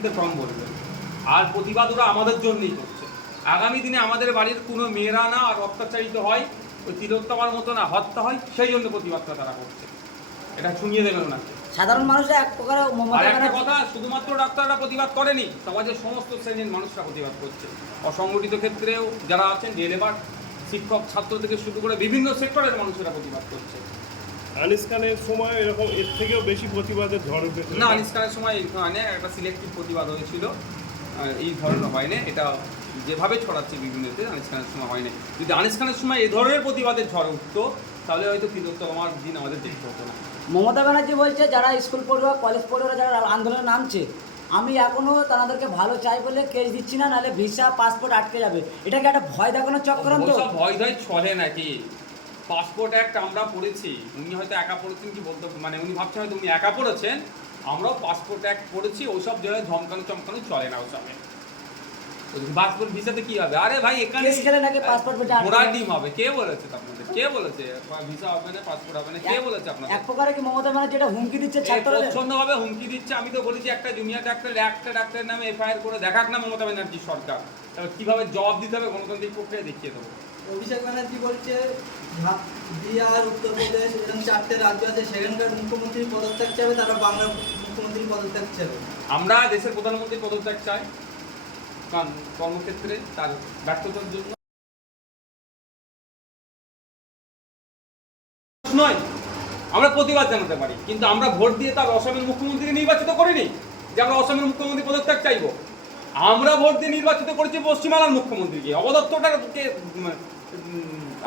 নেতৃত্বে ফর্ম ভরবে। আর প্রতিবাদ ওরা আমাদের জন্যই করছে। আগামী দিনে আমাদের বাড়ির কোনো মেয়েরা না আর অত্যাচারিত হয়, ওই তিলোত্তমার মতো না হত্যা হয়, সেই জন্য প্রতিবাদটা তারা করছে। এটা শুনিয়ে দেবেন ওনাকে। সাধারণ মানুষরা এক প্রকার আর একটা কথা, শুধুমাত্র ডাক্তাররা প্রতিবাদ করেনি, সমাজের সমস্ত শ্রেণীর মানুষরা প্রতিবাদ করছে। অসংগঠিত ক্ষেত্রেও যারা আছেন, লেবার, শিক্ষক, ছাত্র থেকে শুরু করে বিভিন্ন সেক্টরের মানুষেরা প্রতিবাদ করছে। আনিস খানের সময় এরকম এর থেকেও বেশি প্রতিবাদের ঝড় উঠেছিল না, আনিস খানের সময় এই ধরনের একটা সিলেক্টিভ প্রতিবাদ হয়েছিল, এই ধরনের হয়নি। এটা যেভাবে ছড়াচ্ছে বিভিন্নতে, আনিস খানের সময় হয়নি। যদি আনিস খানের সময় এই ধরনের প্রতিবাদের ঝড় উঠতো, তাহলে হয়তো তিলোত্তমার দিন আমাদের দেখতে হতো না। মমতা ব্যানার্জি বলছে যারা স্কুল পড়ুয়া, কলেজ পড়ুয়া যারা আন্দোলনে নামছে, আমি এখনও তাদেরকে ভালো চাই বলে কেস দিচ্ছি না, নাহলে ভিসা পাসপোর্ট আটকে যাবে। এটাকে একটা ভয় দেখানোর চক্রান্ত। ভয় ধয় চলে নাকি? পাসপোর্ট অ্যাক্ট আমরা পড়েছি, উনি হয়তো একা পড়েছেন কি বলতে, মানে উনি ভাবছেন হয়তো উনি একা পড়েছেন, আমরাও পাসপোর্ট অ্যাক্ট পড়েছি। ওইসব জায়গায় ধমকানো চমকানো চলে না ওসবে। পাসপোর্ট ভিসাতে কি হবে? আরে ভাই, এখানে পাসপোর্ট ঘোড়ার ডিম হবে। কে বলেছে আপনাদের? কে বলেছে ভিসা হবে না, পাসপোর্ট হবে না? কে বলেছে আপনাদের? এক প্রকারে কি মমতা ব্যানার্জি এটা হুমকি দিচ্ছে ছাত্রদের? প্রচ্ছন্নভাবে হুমকি দিচ্ছে। আমি তো বলেছি একটা জুনিয়র ডাক্তার, একটা ডাক্তারের নামে এফআইআর করে দেখাক না মমতা ব্যানার্জি সরকার, তাহলে কিভাবে জবাব দিতে হবে গণতান্ত্রিক প্রক্রিয়া দেখিয়ে দেবো। অভিষেক ব্যানার্জি বলছে বিহার, উত্তরপ্রদেশ এরকম 4টে রাজ্য আছে, সেখানকার মুখ্যমন্ত্রীর পদত্যাগ চাইবে, তারা বাংলার মুখ্যমন্ত্রীর পদত্যাগ চাইবে। আমরা দেশের প্রধানমন্ত্রীর পদত্যাগ চাই, কারণ কর্মক্ষেত্রে তার ব্যর্থতার জন্য নয়। আমরা প্রতিবাদ জানাতে পারি, কিন্তু আমরা ভোট দিয়ে তার অসমের মুখ্যমন্ত্রীকে নির্বাচিত করিনি যে আমরা অসমের মুখ্যমন্ত্রী পদত্যাগ চাইবো। আমরা ভোট দিয়ে নির্বাচিত করেছি পশ্চিমবাংলার মুখ্যমন্ত্রীকে। অবদত্তটাকে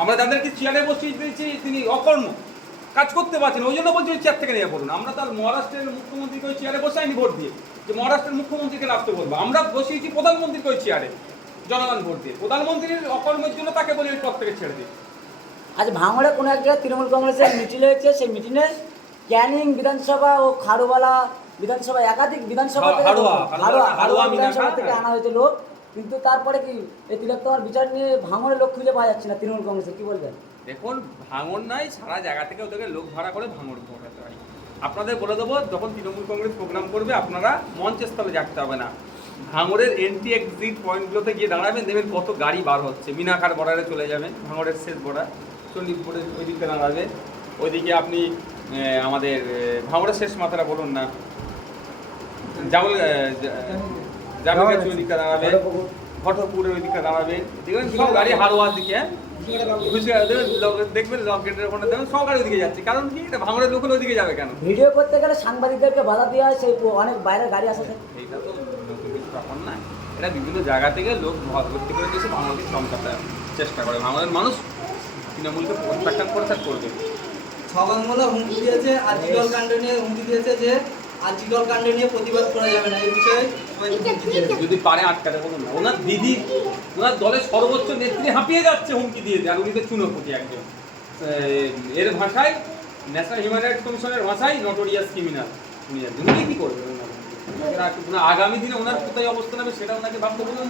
আমরা যাদেরকে চেয়ারে বসিয়ে দিয়েছি, তিনি অকর্ম, কাজ করতে পারছেন, ওই জন্য বলছি ওই চেয়ার থেকে নিয়ে পড়ুন। আমরা তার মহারাষ্ট্রের মুখ্যমন্ত্রীকে ওই চেয়ারে বসাইনি ভোট দিয়ে যে মহারাষ্ট্রের মুখ্যমন্ত্রীকে রাখতে বলবো। আমরা বসিয়েছি প্রধানমন্ত্রীকে ওই চেয়ারে জনগণ ভোট দিয়ে। প্রধানমন্ত্রীর অকর্মের জন্য তাকে বলি ওই পদ থেকে ছেড়ে দিই। আজ ভাঙড়ে কোনো এক জায়গায় তৃণমূল কংগ্রেসের মিছিল হয়েছে, সেই মিটিংয়ে ক্যানিং বিধানসভা ও খারুবালা বিধানসভা, একাধিক বিধানসভা থেকে হাড়োয়া বিধানসভা থেকে আনা হয়েছে লোক, কিন্তু তারপরে কি এই তিলোত্তমার বিচার নিয়ে ভাঙড়ে লোক খুঁজে পাওয়া যাচ্ছে না তৃণমূল কংগ্রেসে, কি বলবেন? দেখুন, ভাঙড় নাই, সারা জায়গা থেকে ওদেরকে লোক ভাড়া করে ভাঙড় পৌঁছাতে হয়। আপনাদের বলে দেবো, যখন তৃণমূল কংগ্রেস প্রোগ্রাম করবে, আপনারা মঞ্চের স্থলে যাতে হবে না, ভাঙড়ের এন্ট্রি এক্সিট পয়েন্টগুলোতে গিয়ে দাঁড়াবেন, দেখবেন কত গাড়ি বার হচ্ছে। মিনাখার বর্ডারে চলে যাবেন, ভাঙড়ের শেষ বর্ডার চণ্ডীপুরের ওই দিকে দাঁড়াবে। ওইদিকে আপনি আমাদের ভাঙড়ের শেষ মাথাটা বলুন না, জামিনের ওই দিকটা দাঁড়াবে, ঘটকপুরের ওই দিকটা দাঁড়াবে, দেখবেন সব গাড়ি হাড়োয়ার দিকে, দেখবেন লক গেটের ওখানে দেখবেন সব গাড়ি ওইদিকে যাচ্ছে। কারণ কি, এটা ভাঙড়ের লোক ওইদিকে যাবে কেন? ভিডিও করতে গেলে সাংবাদিকদেরকে বাধা দেওয়া হয়, সেই অনেক বাইরের গাড়ি আসে। এইটা তো নতুন কিছু ব্যাপার না, এটা বিভিন্ন জায়গা থেকে লোক ভর্তি করে দিয়েছে, ভাঙড়কে চমকাতে চেষ্টা করে। ভাঙড়ের মানুষ তৃণমূলকে প্রত্যাখ্যান করেছে, করবে। ছগনমোলা হুমকি দিয়েছে, আজিকল কাণ্ড নিয়ে হুমকি দিয়েছে যে আজিকল কাণ্ড নিয়ে প্রতিবাদ করা যাবে না, এই বিষয়ে যদি পারে আটকাতে বলুন না। ওনার দিদি, ওনার দলের সর্বোচ্চ নেত্রী হাঁপিয়ে যাচ্ছে হুমকি দিয়ে, আর উনি তো চুনোপুটি একজন। এর ভাষায়, ন্যাশনাল হিউম্যান রাইটস কমিশনের ভাষায় নটোরিয়াস ক্রিমিনাল উনি একজন। উনি কী করবেন? আগামী দিনে ওনার কোথায় অবস্থান হবে সেটা ওনাকে ভাবতে বলুন।